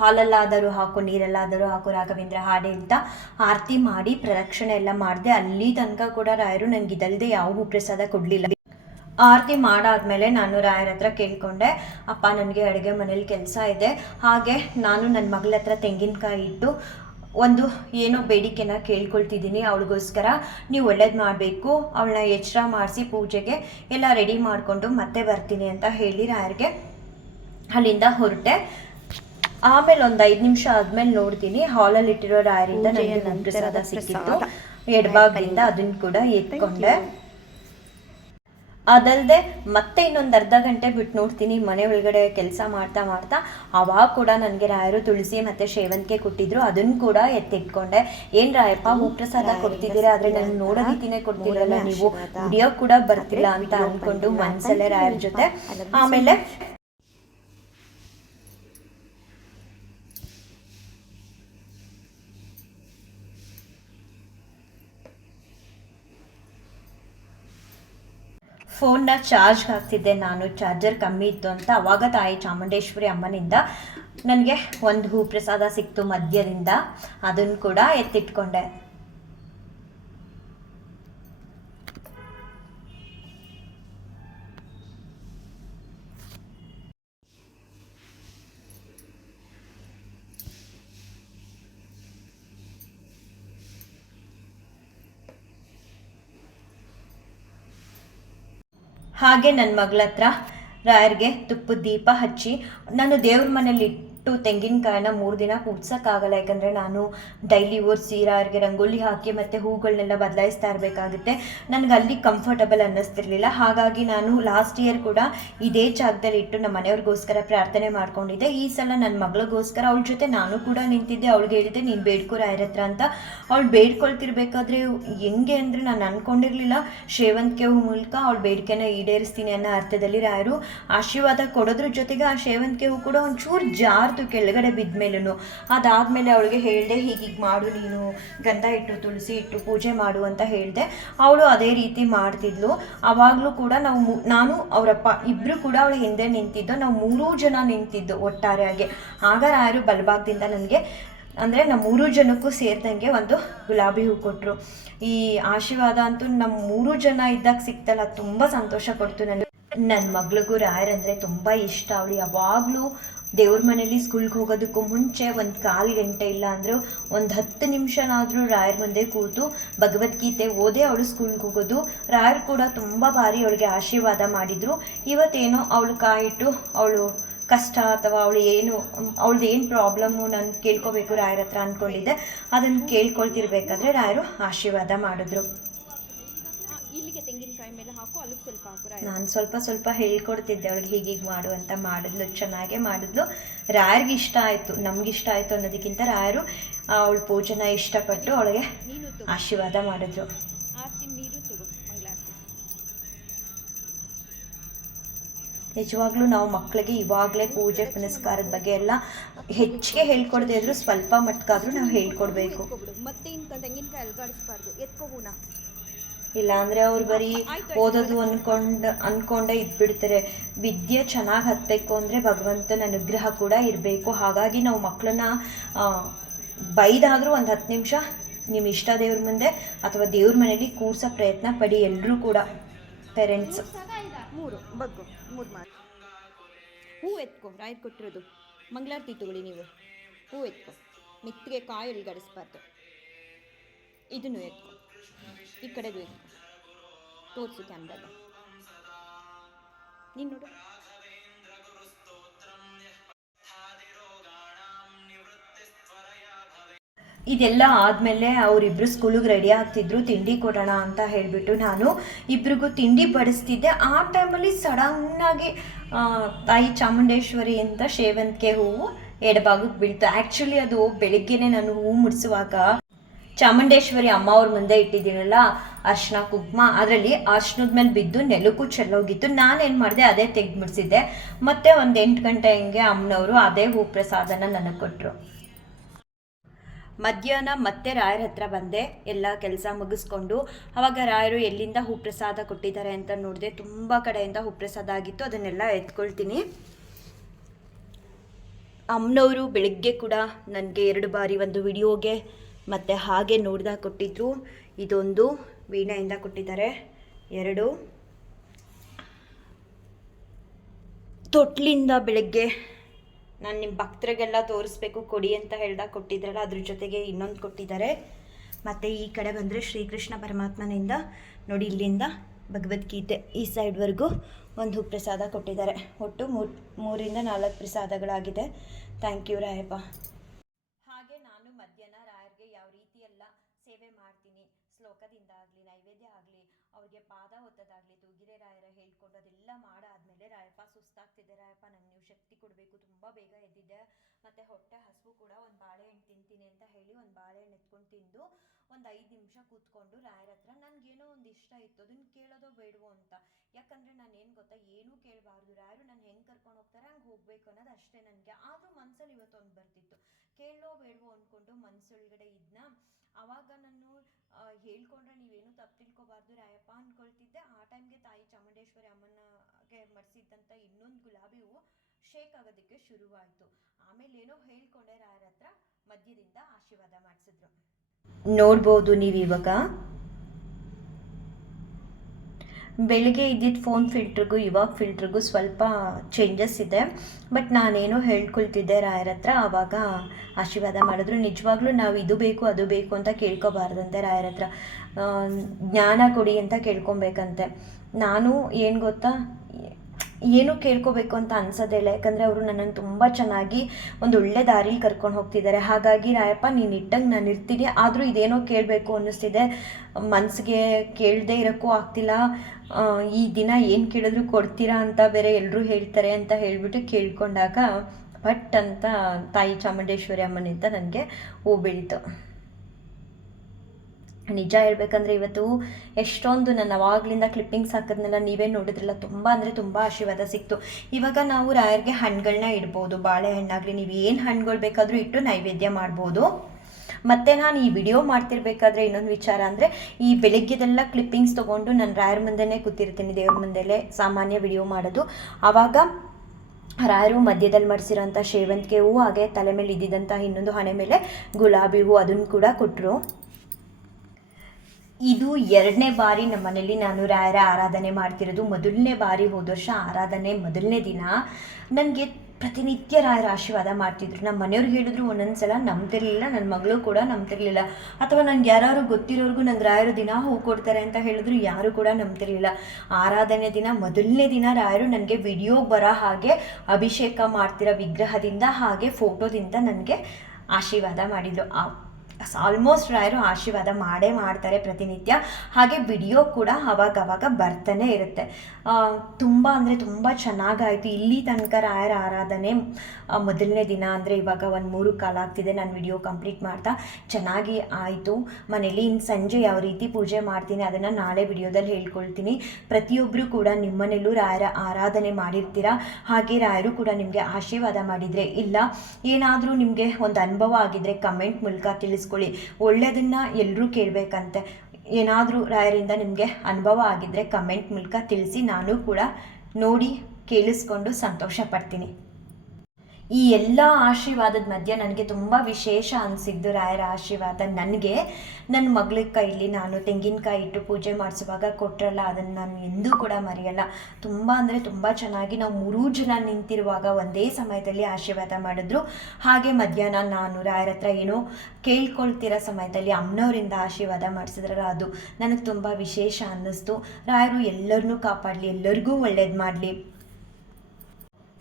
ಹಾಲಲ್ಲಾದರೂ ಹಾಕು, ನೀರಲ್ಲಾದರೂ ಹಾಕು, ರಾಘವೇಂದ್ರ ಹಾಡೆ ಅಂತ ಆರತಿ ಮಾಡಿ ಪ್ರದಕ್ಷಿಣೆ ಎಲ್ಲ ಮಾಡಿದೆ, ಅಲ್ಲಿ ತನಕ ಕೂಡ ರಾಯರು ನನಗೆ ಇದಲ್ಲದೆ ಯಾವ ಹೂಪ್ರಸಾದ ಕೊಡಲಿಲ್ಲ. ಆರತಿ ಮಾಡಾದ್ಮೇಲೆ ನಾನು ರಾಯರ ಹತ್ರ ಕೇಳಿಕೊಂಡೆ, ಅಪ್ಪ, ನನಗೆ ಅಡುಗೆ ಮನೇಲಿ ಕೆಲಸ ಇದೆ. ಹಾಗೆ ನಾನು ನನ್ನ ಮಗಳ ಹತ್ರ ತೆಂಗಿನಕಾಯಿ ಇಟ್ಟು ಒಂದು ಏನೋ ಬೇಡಿಕೆನ ಕೇಳ್ಕೊಳ್ತಿದ್ದೀನಿ ಅವಳಿಗೋಸ್ಕರ. ನೀವು ಒಳ್ಳೇದು ಮಾಡಬೇಕು. ಅವಳನ್ನ ಎಚ್ಚರ ಮಾಡಿಸಿ ಪೂಜೆಗೆ ಎಲ್ಲ ರೆಡಿ ಮಾಡಿಕೊಂಡು ಮತ್ತೆ ಬರ್ತೀನಿ ಅಂತ ಹೇಳಿ ರಾಯರಿಗೆ ಅಲ್ಲಿಂದ ಹೊರಟೆ. ಆಮೇಲೆ ಒಂದು ಐದು ನಿಮಿಷ ಆದ್ಮೇಲೆ ನೋಡ್ತೀನಿ. ಹಾಲಲ್ಲಿ ಇಟ್ಟಿರೋ ರಾಯರಿಂದ ನನಗೆ ನನ್ನ ಪ್ರಸಾದ ಸಿಕ್ಕಿತ್ತು. ಎಡಭಾಗದಿಂದ ಅದನ್ನ ಕೂಡ ಎತ್ಕೊಂಡೆ. ಅದಲ್ಲದೆ ಮತ್ತೆ ಇನ್ನೊಂದು ಅರ್ಧ ಗಂಟೆ ಬಿಟ್ಟು ನೋಡ್ತೀನಿ ಮನೆ ಒಳಗಡೆ ಕೆಲಸ ಮಾಡ್ತಾ ಮಾಡ್ತಾ. ಅವಾಗ ಕೂಡ ನನಗೆ ರಾಯರು ತುಳಸಿ ಮತ್ತೆ ಸೇವಂತಿಗೆ ಕೊಟ್ಟಿದ್ರು ಅದನ್ನ ಕೂಡ ಎತ್ತಿಟ್ಕೊಂಡೆ. ಏನ್ ರಾಯಪ್ಪ ಹೂಪ್ರಸಾದ ಕೊಡ್ತಿದ್ದೀರಾ? ಆದ್ರೆ ನಾನು ನೋಡೋ ರೀತಿನೇ ಕೊಡ್ತಿರಲ್ಲ ನೀವು. ಕೂಡ ಬರ್ತಿಲ್ಲ ಅಂತ ಅನ್ಕೊಂಡು ಮನ್ಸಲ್ಲೇ ರಾಯರ ಜೊತೆ. ಆಮೇಲೆ ಫೋನ್ನ ಚಾರ್ಜ್ ಹಾಕ್ತಿದ್ದೆ ನಾನು, ಚಾರ್ಜರ್ ಕಮ್ಮಿ ಇತ್ತು ಅಂತ. ಅವಾಗ ತಾಯಿ ಚಾಮುಂಡೇಶ್ವರಿ ಅಮ್ಮನಿಂದ ನನಗೆ ಒಂದು ಹೂ ಪ್ರಸಾದ ಸಿಕ್ತು ಮಧ್ಯದಿಂದ ಅದನ್ನು ಕೂಡ ಎತ್ತಿಟ್ಕೊಂಡೆ. ಹಾಗೆ ನನ್ನ ಮಗಳ ಹತ್ರ ರಾಯರ್ಗೆ ತುಪ್ಪದ ದೀಪ ಹಚ್ಚಿ ನಾನು ದೇವ್ರ ಮನೇಲಿ ಇಟ್ಟು ತೆಂಗಿನಕಾಯನ್ನ ಮೂರು ದಿನ ಕೂಡ್ಸೋಕ್ಕಾಗಲ್ಲ. ಯಾಕಂದರೆ ನಾನು ಡೈಲಿ ಓರ್ ಸೀರಾ ಅವ್ರಿಗೆ ರಂಗೋಲಿ ಹಾಕಿ ಮತ್ತು ಹೂಗಳನ್ನೆಲ್ಲ ಬದಲಾಯಿಸ್ತಾ ಇರಬೇಕಾಗುತ್ತೆ. ನನಗೆ ಅಲ್ಲಿ ಕಂಫರ್ಟಬಲ್ ಅನ್ನಿಸ್ತಿರ್ಲಿಲ್ಲ. ಹಾಗಾಗಿ ನಾನು ಲಾಸ್ಟ್ ಇಯರ್ ಕೂಡ ಇದೇ ಜಾಗದಲ್ಲಿ ಇಟ್ಟು ನಮ್ಮ ಮನೆಯವ್ರಿಗೋಸ್ಕರ ಪ್ರಾರ್ಥನೆ ಮಾಡ್ಕೊಂಡಿದ್ದೆ. ಈ ಸಲ ನನ್ನ ಮಗಳಿಗೋಸ್ಕರ ಅವಳ ಜೊತೆ ನಾನು ಕೂಡ ನಿಂತಿದ್ದೆ. ಅವಳಿಗೆ ಹೇಳಿದೆ ನೀನು ಬೇಡ್ಕೊ ರಾಯರ ಹತ್ರ ಅಂತ. ಅವಳು ಬೇಡ್ಕೊಳ್ತಿರ್ಬೇಕಾದ್ರೆ ಹೆಂಗೆ ಅಂದರೆ ನಾನು ಅಂದ್ಕೊಂಡಿರಲಿಲ್ಲ ಸೇವಂತಿಗೆ ಹೂ ಮೂಲಕ ಅವಳ ಬೇಡಿಕೆನ ಈಡೇರಿಸ್ತೀನಿ ಅನ್ನೋ ಅರ್ಥದಲ್ಲಿ ರಾಯರು ಆಶೀರ್ವಾದ ಕೊಡೋದ್ರ ಜೊತೆಗೆ ಆ ಸೇವಂತಿಗೆ ಹೂ ಕೂಡ ಒಂಚೂರು ಜಾರ್ದು ಕೆಳಗಡೆ ಬಿದ್ಮೇಲೂ ಅದಾದಮೇಲೆ ಅವಳಿಗೆ ಹೇಳಿದೆ, ಹೀಗೀಗೆ ಮಾಡು ನೀನು, ಗಂಧ ಇಟ್ಟು ತುಳಸಿ ಇಟ್ಟು ಪೂಜೆ ಮಾಡು ಅಂತ ಹೇಳಿದೆ. ಅವಳು ಅದೇ ರೀತಿ ಮಾಡ್ತಿದ್ಲು. ಅವಾಗಲೂ ಕೂಡ ನಾವು ನಾನು ಅವರಪ್ಪ ಇಬ್ಬರು ಕೂಡ ಅವಳ ಹಿಂದೆ ನಿಂತಿದ್ದು. ನಾವು ಮೂರೂ ಜನ ನಿಂತಿದ್ದು ಒಟ್ಟಾರೆಯಾಗಿ ಆಗ ರಾಯರು ಬಲಭಾಗದಿಂದ ನನಗೆ, ಅಂದರೆ ನಮ್ಮ ಮೂರು ಜನಕ್ಕೂ ಸೇರಿದಂಗೆ ಒಂದು ಗುಲಾಬಿ ಹೂ ಕೊಟ್ಟರು ಈ ಆಶೀರ್ವಾದ ಅಂತೂ ನಮ್ಮ ಮೂರು ಜನ ಇದ್ದಾಗ ಸಿಕ್ತಲ್ಲ, ತುಂಬ ಸಂತೋಷ ಕೊಡ್ತು ನನಗೆ. ನನ್ನ ಮಗಳಿಗೂ ರಾಯರಂದರೆ ತುಂಬ ಇಷ್ಟ. ಅವಳು ಯಾವಾಗಲೂ ದೇವ್ರ ಮನೇಲಿ ಸ್ಕೂಲ್ಗೆ ಹೋಗೋದಕ್ಕೂ ಮುಂಚೆ ಒಂದು ಕಾಲು ಗಂಟೆ ಇಲ್ಲ ಅಂದರೂ ಒಂದು ಹತ್ತು ನಿಮಿಷನಾದರೂ ರಾಯರ ಮುಂದೆ ಕೂತು ಭಗವದ್ಗೀತೆ ಓದೇ ಅವಳು ಸ್ಕೂಲ್ಗೆ ಹೋಗೋದು. ರಾಯರು ಕೂಡ ತುಂಬ ಬಾರಿ ಅವಳಿಗೆ ಆಶೀರ್ವಾದ ಮಾಡಿದರು. ಇವತ್ತೇನೋ ಅವಳು ಕಾಯಿಟ್ಟು ಅವಳು ಕಷ್ಟ ಅಥವಾ ಅವಳು ಏನು ಅವಳದ್ದು ಏನು ಪ್ರಾಬ್ಲಮ್ಮು ನಾನು ಕೇಳ್ಕೋಬೇಕು ರಾಯರ ಹತ್ರ ಅಂದ್ಕೊಂಡಿದ್ದೆ ಅದನ್ನು ಕೇಳ್ಕೊಳ್ತಿರ್ಬೇಕಾದ್ರೆ ರಾಯರು ಆಶೀರ್ವಾದ ಮಾಡಿದ್ರು. ನಾನು ಸ್ವಲ್ಪ ಸ್ವಲ್ಪ ಹೇಳ್ಕೊಡ್ತಿದ್ದೆ ಅವಳಿಗೆ ಹೀಗೀಗೆ ಮಾಡು ಅಂತ ಮಾಡಿದ್ಲು, ಚೆನ್ನಾಗೇ ಮಾಡಿದ್ಲು. ರಾಯರ್ಗೆ ಇಷ್ಟ ಆಯಿತು, ನಮ್ಗೆ ಇಷ್ಟ ಆಯಿತು ಅನ್ನೋದಕ್ಕಿಂತ ರಾಯರು ಅವಳ ಪೂಜೆನ ಇಷ್ಟಪಟ್ಟು ಅವಳಿಗೆ ಆಶೀರ್ವಾದ ಮಾಡಿದ್ರು. ನಿಜವಾಗ್ಲೂ ನಾವು ಮಕ್ಕಳಿಗೆ ಇವಾಗಲೇ ಪೂಜೆ ಪುನಸ್ಕಾರದ ಬಗ್ಗೆ ಎಲ್ಲ ಹೆಚ್ಚಿಗೆ ಹೇಳ್ಕೊಡದೇ ಇದ್ರು, ಸ್ವಲ್ಪ ಮಟ್ಟಕ್ಕಾದ್ರೂ ನಾವು ಹೇಳ್ಕೊಡ್ಬೇಕು. ಮತ್ತೆ ಇಲ್ಲಾಂದ್ರೆ ಅವ್ರು ಬರೀ ಓದೋದು ಅನ್ಕೊಂಡು, ಅನ್ಕೊಂಡೇ ಇದ್ಬಿಡ್ತಾರೆ. ವಿದ್ಯೆ ಚೆನ್ನಾಗಿ ಹತ್ತಬೇಕು ಅಂದರೆ ಭಗವಂತನ ಅನುಗ್ರಹ ಕೂಡ ಇರಬೇಕು. ಹಾಗಾಗಿ ನಾವು ಮಕ್ಕಳನ್ನ ಬೈದಾದರೂ ಒಂದು ಹತ್ತು ನಿಮಿಷ ನಿಮ್ಮ ಇಷ್ಟ ದೇವ್ರ ಮುಂದೆ ಅಥವಾ ದೇವ್ರ ಮನೇಲಿ ಕೂರ್ಸೋ ಪ್ರಯತ್ನ ಪಡಿ ಎಲ್ಲರೂ ಕೂಡ. Parents who ಎತ್ಕೋ. ರಾಯ್ ಕೊಟ್ಟಿರೋದು. ಮಂಗಳಾರತಿ ತಗೊಳ್ಳಿ ನೀವು. ಹೂ ಎತ್ಕೊ. ಮಿತ್ತಿಗೆ ಕಾಯಿ ಗಡಿಸ್ಬಾರ್ದು ಇದನ್ನು ಎತ್ಕೊ. ಈ ಕಡೆದು ಎತ್ಕೋ. ತೋರಿಸು ಕ್ಯಾಮ್ರಾಗ ನೀನು ನೋಡು. ಇದೆಲ್ಲ ಆದಮೇಲೆ ಅವರಿಬ್ಬರು ಸ್ಕೂಲಿಗೆ ರೆಡಿ ಆಗ್ತಿದ್ರು, ತಿಂಡಿ ಕೊಡೋಣ ಅಂತ ಹೇಳಿಬಿಟ್ಟು ನಾನು ಇಬ್ರಿಗೂ ತಿಂಡಿ ಬಡಿಸ್ತಿದ್ದೆ. ಆ ಟೈಮಲ್ಲಿ ಸಡನ್ನಾಗಿ ತಾಯಿ ಚಾಮುಂಡೇಶ್ವರಿಯಿಂದ ಸೇವಂತಿಗೆ ಹೂವು ಎಡಭಾಗಕ್ಕೆ ಬೀಳ್ತು. ಆ್ಯಕ್ಚುಲಿ ಅದು ಬೆಳಿಗ್ಗೆನೆ ನಾನು ಹೂವು ಮುಡಿಸುವಾಗ ಚಾಮುಂಡೇಶ್ವರಿ ಅಮ್ಮ ಅವ್ರ ಮುಂದೆ ಇಟ್ಟಿದ್ದೀನಲ್ಲ ಅರ್ಶಿನ ಕುಂಕುಮ. ಅದರಲ್ಲಿ ಅರ್ಶಿನದ ಮೇಲೆ ಬಿದ್ದು ನೆಲಕ್ಕೂ ಚೆಲ್ಲೋಗಿತ್ತು. ನಾನೇನು ಮಾಡಿದೆ, ಅದೇ ತೆಗ್ದು ಮುಡಿಸಿದ್ದೆ ಮತ್ತೆ ಒಂದು ಎಂಟು ಗಂಟೆ ಹಿಂಗೆ ಅಮ್ಮನವರು ಅದೇ ಹೂ ಪ್ರಸಾದನ ನನಗೆ ಕೊಟ್ಟರು ಮಧ್ಯಾಹ್ನ ಮತ್ತೆ ರಾಯರ ಹತ್ರ ಬಂದೆ. ಎಲ್ಲ ಕೆಲಸ ಮುಗಿಸ್ಕೊಂಡು, ಅವಾಗ ರಾಯರು ಎಲ್ಲಿಂದ ಹೂ ಪ್ರಸಾದ ಕೊಟ್ಟಿದ್ದಾರೆ ಅಂತ ನೋಡಿದೆ, ತುಂಬ ಕಡೆಯಿಂದ ಹೂ ಪ್ರಸಾದ ಆಗಿತ್ತು. ಅದನ್ನೆಲ್ಲ ಎತ್ಕೊಳ್ತೀನಿ. ಅಮ್ಮನವರು ಬೆಳಗ್ಗೆ ಕೂಡ ನನಗೆ ಎರಡು ಬಾರಿ ಒಂದು ವಿಡಿಯೋಗೆ ಮತ್ತು ಹಾಗೆ ನೋಡ್ದಾಗ ಕೊಟ್ಟಿದ್ರು. ಇದೊಂದು ವೀಣೆಯಿಂದ ಕೊಟ್ಟಿದ್ದಾರೆ. ಎರಡು. ತೊಟ್ಲಿಂದ ಬೆಳಗ್ಗೆ ನಾನು ನಿಮ್ಮ ಭಕ್ತರಿಗೆಲ್ಲ ತೋರಿಸ್ಬೇಕು, ಕೊಡಿ ಅಂತ ಹೇಳ್ದಾಗ ಕೊಟ್ಟಿದ್ರಲ್ಲ, ಅದ್ರ ಜೊತೆಗೆ ಇನ್ನೊಂದು ಕೊಟ್ಟಿದ್ದಾರೆ. ಮತ್ತು ಈ ಕಡೆ ಬಂದರೆ ಶ್ರೀಕೃಷ್ಣ ಪರಮಾತ್ಮನಿಂದ, ನೋಡಿ ಇಲ್ಲಿಂದ ಭಗವದ್ಗೀತೆ ಈ ಸೈಡ್ವರೆಗೂ ಒಂದು ಪ್ರಸಾದ ಕೊಟ್ಟಿದ್ದಾರೆ. ಒಟ್ಟು ಮೂರು ಮೂರಿಂದ ನಾಲ್ಕು ಪ್ರಸಾದಗಳಾಗಿದೆ. ಥ್ಯಾಂಕ್ ಯು ರಾಯಪ್ಪ ಹಾಗೆ ನಾನು ಮಧ್ಯಾಹ್ನ ರಾಯರಿಗೆ ಯಾವ ರೀತಿ ಎಲ್ಲ ಸೇವೆ ಮಾಡ್ತೀನಿ ಶ್ಲೋಕದಿಂದ ಆಗಲಿ ನೈವೇದ್ಯ ಆಗಲಿ ಅವ್ರಿಗೆ ಪಾದ ಒತ್ತದಾಗಲಿ ತೂಗಿರೆ ರಾಯರ ಹೇಳ್ಕೊಂಡು ಅದೆಲ್ಲ ಮಾಡಾದ್ಮೇಲೆ ರಾಯಪ್ಪ ಸುಸ್ತಾಗ್ತಿದೆ ರಾಯಪ್ಪ ನಂಗೆ ನೀವು ಶಕ್ತಿ ಕೊಡಬೇಕು, ತುಂಬ ಬೇಗ ಎದ್ದಿದ್ದೆ. ಮತ್ತು ಹೊಟ್ಟೆ ಹಸಿವು ಕೂಡ ಒಂದು ಬಾಳೆಹಣ್ಣು ತಿಂತೀನಿ ಅಂತ ಹೇಳಿ ಒಂದು ಬಾಳೆಹಣ್ಣು ಎತ್ಕೊಂಡು ತಿಂದು ಒಂದು ಐದು ನಿಮಿಷ ಕೂತ್ಕೊಂಡು ರಾಯರ ಹತ್ರ ನನಗೇನೋ ಒಂದು ಇಷ್ಟ ಇತ್ತು ಅದನ್ನು ಕೇಳೋದೋ ಬೇಡವೋ ಅಂತ. ಯಾಕಂದರೆ ನಾನು ಏನು ಗೊತ್ತಾ, ಏನೂ ಕೇಳಬಾರ್ದು. ರಾಯರು ನಾನು ಹೆಂಗೆ ಕರ್ಕೊಂಡು ಹೋಗ್ತಾರೆ, ಹಂಗೆ ಹೋಗ್ಬೇಕು ಅನ್ನೋದು ಅಷ್ಟೇ ನನಗೆ. ಆದರೂ ಮನಸ್ಸಲ್ಲಿ ಇವತ್ತೊಂದು ಬರ್ತಿತ್ತು. ಕೇಳೋ ಬೇಡವೋ ಅಂದ್ಕೊಂಡು ಮನಸ್ಸೊಳಗಡೆ ಇದನ್ನ ಆವಾಗ ನಾನು ಹೇಳ್ಕೊಂಡ್ರೆ ನೀವೇನು ತಪ್ಪು ತಿಳ್ಕೊಬಾರ್ದು ರಾಯಪ್ಪ ಅಂದ್ಕೊಳ್ತಿದ್ದೆ ಆ ಟೈಮ್ಗೆ ತಾಯಿ ಚಾಮುಂಡೇಶ್ವರಿ ಅಮ್ಮನಗೆ ಮಡಿಸಿದ್ದಂಥ ಇನ್ನೊಂದು ಗುಲಾಬಿ ಹೂವು ಶೇಕ್ ಆಗೋದಕ್ಕೆ ಶುರುವಾಯಿತು. ಆಮೇಲೆ ಏನೋ ಹೇಳ್ಕೊಂಡೆ ರಾಯರ ಹತ್ರ, ಮಧ್ಯದಿಂದ ಆಶೀರ್ವಾದ ಮಾಡಿಸಿದ್ರು. ನೋಡ್ಬೋದು ನೀವು ಇವಾಗ. ಬೆಳಿಗ್ಗೆ ಇದ್ದಿದ್ದ ಫೋನ್ ಫಿಲ್ಟ್ರಿಗೂ ಇವಾಗ ಫಿಲ್ಟ್ರಿಗೂ ಸ್ವಲ್ಪ ಚೇಂಜಸ್ ಇದೆ. ಬಟ್ ನಾನೇನೋ ಹೇಳ್ಕೊಳ್ತಿದ್ದೆ ರಾಯರ ಹತ್ರ ಆವಾಗ ಆಶೀರ್ವಾದ ಮಾಡಿದ್ರು. ನಿಜವಾಗ್ಲೂ ನಾವು ಇದು ಬೇಕು, ಅದು ಬೇಕು ಅಂತ ಕೇಳ್ಕೊಬಾರ್ದಂತೆ ರಾಯರ ಹತ್ರ. ಜ್ಞಾನ ಕೊಡಿ ಅಂತ ಕೇಳ್ಕೊಬೇಕಂತೆ. ನಾನು ಏನು ಗೊತ್ತಾ ಏನು ಕೇಳ್ಕೋಬೇಕು ಅಂತ ಅನ್ಸೋದೇ ಇಲ್ಲ. ಯಾಕಂದರೆ ಅವರು ನನ್ನನ್ನು ತುಂಬ ಚೆನ್ನಾಗಿ ಒಂದು ಒಳ್ಳೆ ದಾರಿಲಿ ಕರ್ಕೊಂಡು ಹೋಗ್ತಿದ್ದಾರೆ. ಹಾಗಾಗಿ ರಾಯಪ್ಪ, ನೀನು ಇಟ್ಟಂಗೆ ನಾನು ಇರ್ತೀನಿ. ಆದರೂ ಇದೇನೋ ಕೇಳಬೇಕು ಅನ್ನಿಸ್ತಿದೆ. ಮನಸ್ಸಿಗೆ ಕೇಳದೇ ಇರೋಕ್ಕೂ ಆಗ್ತಿಲ್ಲ. ಈ ದಿನ ಏನು ಕೇಳಿದ್ರು ಕೊಡ್ತೀರಾ ಅಂತ ಬೇರೆ ಎಲ್ಲರೂ ಹೇಳ್ತಾರೆ ಅಂತ ಹೇಳಿಬಿಟ್ಟು ಕೇಳ್ಕೊಂಡಾಗ ಪಟ್ ಅಂತ ತಾಯಿ ಚಾಮುಂಡೇಶ್ವರಿ ಅಮ್ಮನಿಂದ ನನಗೆ ಹೂ ಬೀಳ್ತು. ನಿಜ ಹೇಳ್ಬೇಕಂದ್ರೆ ಇವತ್ತು ಎಷ್ಟೊಂದು ನಾನು ಅವಾಗ್ಲಿಂದ ಕ್ಲಿಪ್ಪಿಂಗ್ಸ್ ಹಾಕೋದ್ನೆಲ್ಲ ನೀವೇ ನೋಡಿದ್ರಲ್ಲ, ತುಂಬ ಅಂದರೆ ತುಂಬ ಆಶೀರ್ವಾದ ಸಿಕ್ತು. ಇವಾಗ ನಾವು ರಾಯರಿಗೆ ಹಣ್ಣುಗಳನ್ನ ಇಡ್ಬೋದು, ಬಾಳೆಹಣ್ಣಾಗಲಿ, ನೀವು ಏನು ಹಣ್ಣುಗಳು ಬೇಕಾದರೂ ಇಟ್ಟು ನೈವೇದ್ಯ ಮಾಡ್ಬೋದು. ಮತ್ತು ನಾನು ಈ ವಿಡಿಯೋ ಮಾಡ್ತಿರ್ಬೇಕಾದ್ರೆ ಇನ್ನೊಂದು ವಿಚಾರ ಅಂದರೆ, ಈ ಬೆಳಗ್ಗೆದೆಲ್ಲ ಕ್ಲಿಪ್ಪಿಂಗ್ಸ್ ತೊಗೊಂಡು ನಾನು ರಾಯರ ಮುಂದೆನೇ ಕೂತಿರ್ತೀನಿ, ದೇವ್ರ ಮುಂದೆಲೇ ಸಾಮಾನ್ಯ ವಿಡಿಯೋ ಮಾಡೋದು. ಆವಾಗ ರಾಯರು ಮಧ್ಯದಲ್ಲಿ ಮಡಿಸಿರೋಂಥ ಸೇವಂತಿಗೆ ಹೂವು ಹಾಗೆ ತಲೆ ಮೇಲೆ ಇದ್ದಿದ್ದಂಥ ಇನ್ನೊಂದು ಹಣೆ ಮೇಲೆ ಗುಲಾಬಿ ಹೂವು ಅದನ್ನು ಕೂಡ ಕೊಟ್ಟರು ಇದು ಎರಡನೇ ಬಾರಿ ನಮ್ಮ ಮನೇಲಿ ನಾನು ರಾಯರ ಆರಾಧನೆ ಮಾಡ್ತಿರೋದು. ಮೊದಲನೇ ಬಾರಿ ಹೋದ ವರ್ಷ ಆರಾಧನೆ ಮೊದಲನೇ ದಿನ ನನಗೆ ಪ್ರತಿನಿತ್ಯ ರಾಯರ ಆಶೀರ್ವಾದ ಮಾಡ್ತಿದ್ರು. ನಮ್ಮ ಮನೆಯವ್ರಿಗೆ ಹೇಳಿದ್ರು ಒಂದೊಂದು ಸಲ ನಂಬ್ತಿರ್ಲಿಲ್ಲ ನನ್ನ ಮಗಳು ಕೂಡ ನಂಬ್ತಿರ್ಲಿಲ್ಲ ಅಥವಾ ನಂಗೆ ಯಾರು ಗೊತ್ತಿರೋರ್ಗು ನಂಗೆ ರಾಯರು ದಿನ ಹೂ ಕೊಡ್ತಾರೆ ಅಂತ ಹೇಳಿದ್ರು, ಯಾರು ಕೂಡ ನಂಬ್ತಿರ್ಲಿಲ್ಲ ಆರಾಧನೆ ದಿನ ಮೊದಲನೇ ದಿನ ರಾಯರು ನನಗೆ ವಿಡಿಯೋ ಬರೋ ಹಾಗೆ ಅಭಿಷೇಕ ಮಾಡ್ತಿರೋ ವಿಗ್ರಹದಿಂದ ಹಾಗೆ ಫೋಟೋದಿಂದ ನನಗೆ ಆಶೀರ್ವಾದ ಮಾಡಿದ್ರು. ಆ ಆಲ್ಮೋಸ್ಟ್ ರಾಯರು ಆಶೀರ್ವಾದ ಮಾಡೇ ಮಾಡ್ತಾರೆ ಪ್ರತಿನಿತ್ಯ. ಹಾಗೆ ವಿಡಿಯೋ ಕೂಡ ಅವಾಗ ಅವಾಗ ಬರ್ತಾನೆ ಇರುತ್ತೆ. ತುಂಬ ಅಂದರೆ ತುಂಬ ಚೆನ್ನಾಗಾಯಿತು. ಇಲ್ಲಿ ತನಕ ರಾಯರ ಆರಾಧನೆ ಮೊದಲನೇ ದಿನ ಅಂದರೆ ಇವಾಗ ಒಂದು ಮೂರು ಕಾಲ ಆಗ್ತಿದೆ ನಾನು ವಿಡಿಯೋ ಕಂಪ್ಲೀಟ್ ಮಾಡ್ತಾ. ಚೆನ್ನಾಗಿ ಆಯಿತು. ಮನೇಲಿ ಇನ್ನು ಸಂಜೆ ಯಾವ ರೀತಿ ಪೂಜೆ ಮಾಡ್ತೀನಿ ಅದನ್ನು ನಾಳೆ ವಿಡಿಯೋದಲ್ಲಿ ಹೇಳ್ಕೊಳ್ತೀನಿ. ಪ್ರತಿಯೊಬ್ಬರು ಕೂಡ ನಿಮ್ಮನೇಲೂ ರಾಯರ ಆರಾಧನೆ ಮಾಡಿರ್ತೀರಾ? ಹಾಗೆ ರಾಯರು ಕೂಡ ನಿಮಗೆ ಆಶೀರ್ವಾದ ಮಾಡಿದರೆ ಇಲ್ಲ. ಏನಾದರೂ ನಿಮಗೆ ಒಂದು ಅನುಭವ ಆಗಿದ್ದರೆ ಕಮೆಂಟ್ ಮೂಲಕ ತಿಳಿಸ್ಕೊಳ್ಳಿ ಒಳ್ಳೆಯದನ್ನು ಎಲ್ಲರೂ ಕೇಳಬೇಕಂತೆ. ಏನಾದರೂ ರಾಯರಿಂದ ನಿಮಗೆ ಅನುಭವ ಆಗಿದ್ದರೆ ಕಮೆಂಟ್ ಮೂಲಕ ತಿಳಿಸಿ. ನಾನು ಕೂಡ ನೋಡಿ ಕೇಳಿಸ್ಕೊಂಡು ಸಂತೋಷ ಪಡ್ತೀನಿ. ಈ ಎಲ್ಲ ಆಶೀರ್ವಾದದ ಮಧ್ಯೆ ನನಗೆ ತುಂಬ ವಿಶೇಷ ಅನಿಸಿದ್ದು ರಾಯರ ಆಶೀರ್ವಾದ. ನನಗೆ ನನ್ನ ಮಗಳ ಕೈಲಿ ನಾನು ತೆಂಗಿನಕಾಯಿ ಇಟ್ಟು ಪೂಜೆ ಮಾಡಿಸುವಾಗ ಕೊಟ್ಟರಲ್ಲ ಅದನ್ನು ನಾನು ಎಂದೂ ಕೂಡ ಮರೆಯಲ್ಲ. ತುಂಬ ಅಂದರೆ ತುಂಬ ಚೆನ್ನಾಗಿ ನಾವು ಮೂರೂ ಜನ ನಿಂತಿರುವಾಗ ಒಂದೇ ಸಮಯದಲ್ಲಿ ಆಶೀರ್ವಾದ ಮಾಡಿದ್ರು. ಹಾಗೆ ಮಧ್ಯಾಹ್ನ ನಾನು ರಾಯರ ಹತ್ರ ಏನೋ ಕೇಳ್ಕೊಳ್ತಿರೋ ಸಮಯದಲ್ಲಿ ಅಮ್ಮನವರಿಂದ ಆಶೀರ್ವಾದ ಮಾಡಿಸಿದ್ರಲ್ಲ, ಅದು ನನಗೆ ತುಂಬ ವಿಶೇಷ ಅನ್ನಿಸ್ತು. ರಾಯರು ಎಲ್ಲರನ್ನೂ ಕಾಪಾಡಲಿ, ಎಲ್ಲರಿಗೂ ಒಳ್ಳೇದು ಮಾಡಲಿ.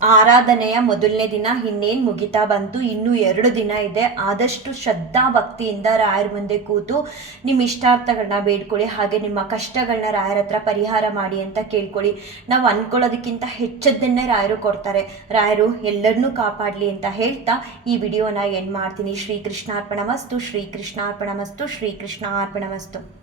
ಆರಾಧನೆಯ ಮೊದಲನೇ ದಿನ ಇನ್ನೇನು ಮುಗಿತಾ ಬಂತು, ಇನ್ನೂ ಎರಡು ದಿನ ಇದೆ. ಆದಷ್ಟು ಶ್ರದ್ಧಾ ಭಕ್ತಿಯಿಂದ ರಾಯರ ಮುಂದೆ ಕೂತು ನಿಮ್ಮ ಇಷ್ಟಾರ್ಥಗಳನ್ನ ಬೇಡ್ಕೊಳ್ಳಿ, ಹಾಗೆ ನಿಮ್ಮ ಕಷ್ಟಗಳನ್ನ ರಾಯರ ಹತ್ರ ಪರಿಹಾರ ಮಾಡಿ ಅಂತ ಕೇಳ್ಕೊಳ್ಳಿ. ನಾವು ಅನ್ಕೊಳ್ಳೋದಕ್ಕಿಂತ ಹೆಚ್ಚದ್ದನ್ನೇ ರಾಯರು ಕೊಡ್ತಾರೆ. ರಾಯರು, ಎಲ್ಲರನ್ನೂ ಕಾಪಾಡಲಿ ಅಂತ ಹೇಳ್ತಾ ಈ ವಿಡಿಯೋನ ಎಂಡ್ ಮಾಡ್ತೀನಿ. ಶ್ರೀ ಕೃಷ್ಣಾರ್ಪಣ ಮಸ್ತು ಶ್ರೀ ಕೃಷ್ಣಾರ್ಪಣ ಮಸ್ತು ಶ್ರೀ ಕೃಷ್ಣಾರ್ಪಣ ಮಸ್ತು.